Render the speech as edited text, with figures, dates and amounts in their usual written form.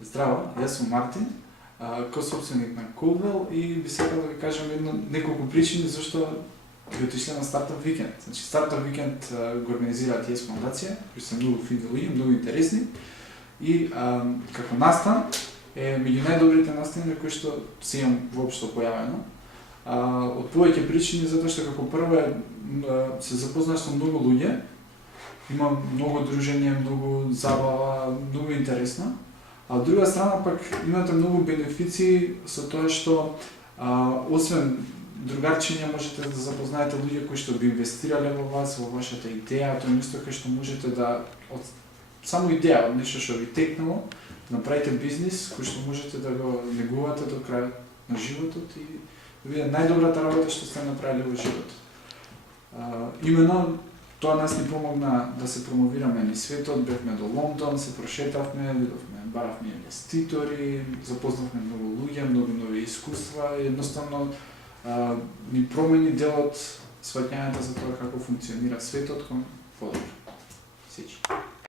Здраво, јас сум Мартин, ко-собственик на Coolwell и би сакал да ви кажам неколку причини зашто би отишле на Стартап Викенд. Значи, Стартап Викенд го организира TS фондација, кои се многу фини луѓе, многу интересни и како настан е меѓу најдобрите настани на кои што се имам воопшто појавено. Од повеќе причини, затоа што како прво се запознав со многу луѓе, имам многу дружење, многу забава, многу интересно. А од друга страна пак имате многу бенефиции со тоа што освен другарчиња можете да запознаете луѓе кои што би инвестирале во вас, во вашата идеја, тоа е нешто кај што можете да од само идеја, од нешто што ви текнало, да направите бизнис кој што можете да го негувате до крајот на животот и да биде најдобрата работа што сте направиле во животот. Именно тоа нас ни помогна да се промовираме низ светот, бевме до Лондон, се прошетавме, видовме, баравме инвеститори, запознавме многу луѓе, многу нови искуства и едноставно ни промени делот сваќањето за тоа како функционира светот кон подобро. Сечи.